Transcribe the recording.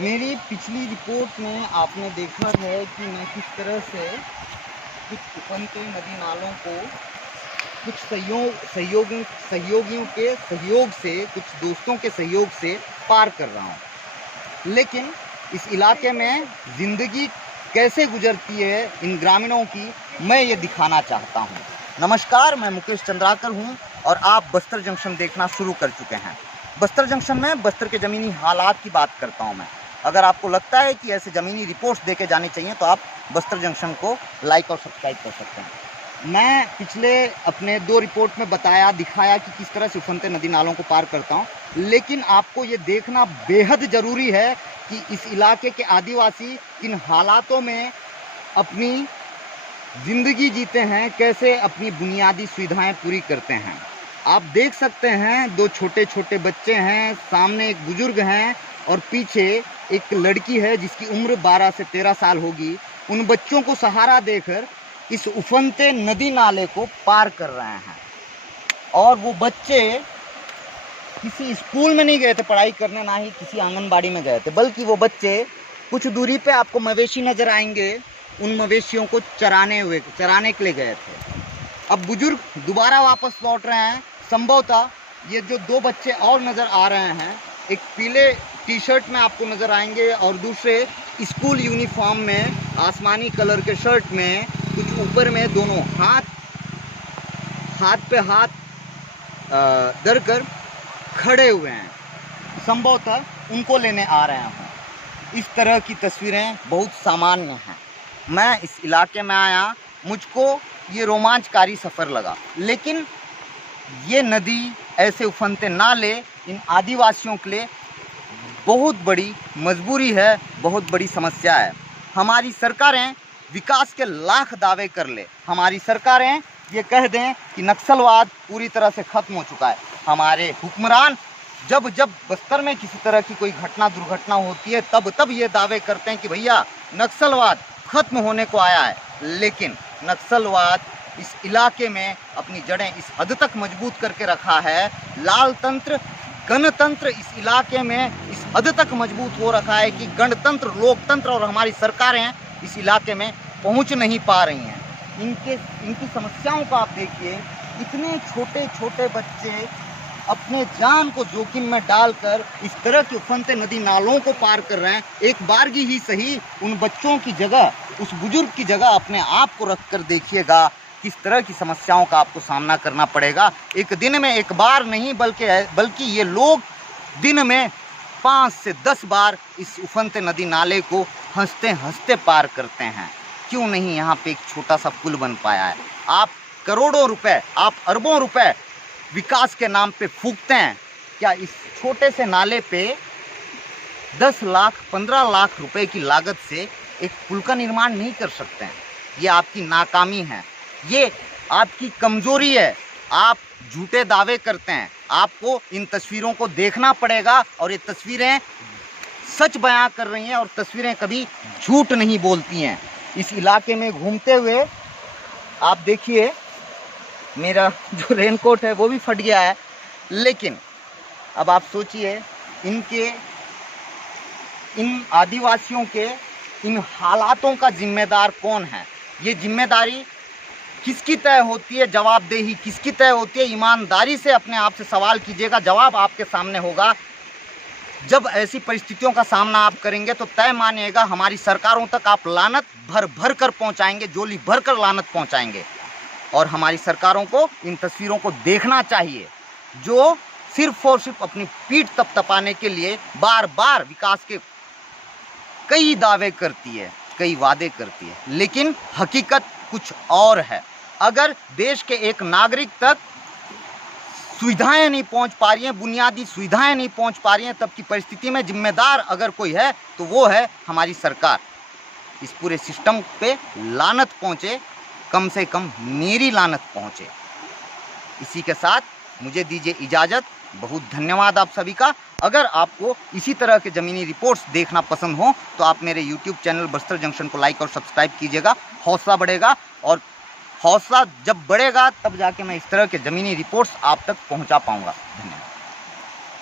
मेरी पिछली रिपोर्ट में आपने देखा है कि मैं किस तरह से कुछ उफनते नदी नालों को कुछ सहयोगियों के सहयोग से, कुछ दोस्तों के सहयोग से पार कर रहा हूँ। लेकिन इस इलाके में ज़िंदगी कैसे गुजरती है इन ग्रामीणों की, मैं ये दिखाना चाहता हूँ। नमस्कार, मैं मुकेश चंद्राकर हूँ और आप बस्तर जंक्शन देखना शुरू कर चुके हैं। बस्तर जंक्शन में बस्तर के ज़मीनी हालात की बात करता हूँ मैं। अगर आपको लगता है कि ऐसे ज़मीनी रिपोर्ट्स देके जानी चाहिए तो आप बस्तर जंक्शन को लाइक और सब्सक्राइब कर सकते हैं। मैं पिछले अपने 2 रिपोर्ट में दिखाया कि किस तरह से उफनते नदी नालों को पार करता हूँ, लेकिन आपको ये देखना बेहद ज़रूरी है कि इस इलाके के आदिवासी किन हालातों में अपनी ज़िंदगी जीते हैं, कैसे अपनी बुनियादी सुविधाएं पूरी करते हैं। आप देख सकते हैं 2 छोटे छोटे बच्चे हैं, सामने एक बुजुर्ग हैं और पीछे एक लड़की है जिसकी उम्र 12 से 13 साल होगी। उन बच्चों को सहारा देकर इस उफनते नदी नाले को पार कर रहे हैं। और वो बच्चे किसी स्कूल में नहीं गए थे पढ़ाई करने, ना ही किसी आंगनबाड़ी में गए थे, बल्कि वो बच्चे कुछ दूरी पे आपको मवेशी नज़र आएंगे, उन मवेशियों को चराने के लिए गए थे। अब बुजुर्ग दोबारा वापस लौट रहे हैं। संभवतः ये जो 2 बच्चे और नज़र आ रहे हैं, एक पीले टी शर्ट में आपको नज़र आएंगे और दूसरे स्कूल यूनिफॉर्म में आसमानी कलर के शर्ट में, कुछ ऊपर में, दोनों हाथ पे हाथ धर कर खड़े हुए हैं। संभवतः उनको लेने आ रहे हैं। इस तरह की तस्वीरें बहुत सामान्य हैं। मैं इस इलाके में आया, मुझको ये रोमांचकारी सफ़र लगा, लेकिन ये नदी, ऐसे उफनते नाले इन आदिवासियों के लिए बहुत बड़ी मजबूरी है, बहुत बड़ी समस्या है। हमारी सरकारें विकास के लाख दावे कर ले, हमारी सरकारें ये कह दें कि नक्सलवाद पूरी तरह से ख़त्म हो चुका है। हमारे हुक्मरान जब बस्तर में किसी तरह की कोई दुर्घटना होती है, तब ये दावे करते हैं कि भैया नक्सलवाद ख़त्म होने को आया है। लेकिन नक्सलवाद इस इलाके में अपनी जड़ें इस हद तक मजबूत करके रखा है, लाल तंत्र, गणतंत्र इस इलाके में इस हद तक मजबूत हो रखा है कि गणतंत्र, लोकतंत्र और हमारी सरकारें इस इलाके में पहुंच नहीं पा रही हैं। इनकी समस्याओं को आप देखिए, इतने छोटे छोटे बच्चे अपने जान को जोखिम में डालकर इस तरह के उफनते नदी नालों को पार कर रहे हैं। एक बार ही सही उन बच्चों की जगह, उस बुजुर्ग की जगह अपने आप को रख कर देखिएगा किस तरह की समस्याओं का आपको सामना करना पड़ेगा। एक दिन में एक बार नहीं, बल्कि ये लोग दिन में 5 से 10 बार इस उफनते नदी नाले को हंसते हंसते पार करते हैं। क्यों नहीं यहाँ पे एक छोटा सा पुल बन पाया है? आप करोड़ों रुपए, आप अरबों रुपए विकास के नाम पे फूकते हैं, क्या इस छोटे से नाले पे 10 लाख 15 लाख रुपए की लागत से एक पुल का निर्माण नहीं कर सकते हैं? ये आपकी नाकामी है, ये आपकी कमजोरी है। आप झूठे दावे करते हैं। आपको इन तस्वीरों को देखना पड़ेगा और ये तस्वीरें सच बयां कर रही हैं और तस्वीरें कभी झूठ नहीं बोलती हैं। इस इलाके में घूमते हुए आप देखिए, मेरा जो रेनकोट है वो भी फट गया है, लेकिन अब आप सोचिए इन आदिवासियों के इन हालातों का जिम्मेदार कौन है? ये जिम्मेदारी किसकी तय होती है? जवाबदेही किसकी तय होती है? ईमानदारी से अपने आप से सवाल कीजिएगा, जवाब आपके सामने होगा। जब ऐसी परिस्थितियों का सामना आप करेंगे तो तय मानिएगा हमारी सरकारों तक आप लानत भर कर पहुंचाएंगे, जोली भर कर लानत पहुंचाएंगे। और हमारी सरकारों को इन तस्वीरों को देखना चाहिए, जो सिर्फ और सिर्फ अपनी पीठ तपतपाने के लिए बार बार विकास के कई दावे करती है, कई वादे करती है, लेकिन हकीकत कुछ और है। अगर देश के एक नागरिक तक सुविधाएं नहीं पहुंच पा रही हैं, बुनियादी सुविधाएं नहीं पहुंच पा रही हैं, तब की परिस्थिति में जिम्मेदार अगर कोई है तो वो है हमारी सरकार। इस पूरे सिस्टम पे लानत पहुंचे, कम से कम मेरी लानत पहुंचे। इसी के साथ मुझे दीजिए इजाज़त। बहुत धन्यवाद आप सभी का। अगर आपको इसी तरह के ज़मीनी रिपोर्ट्स देखना पसंद हो तो आप मेरे YouTube चैनल बस्तर जंक्शन को लाइक और सब्सक्राइब कीजिएगा। हौसला बढ़ेगा, और हौसला जब बढ़ेगा तब जाके मैं इस तरह के ज़मीनी रिपोर्ट्स आप तक पहुंचा पाऊंगा। धन्यवाद।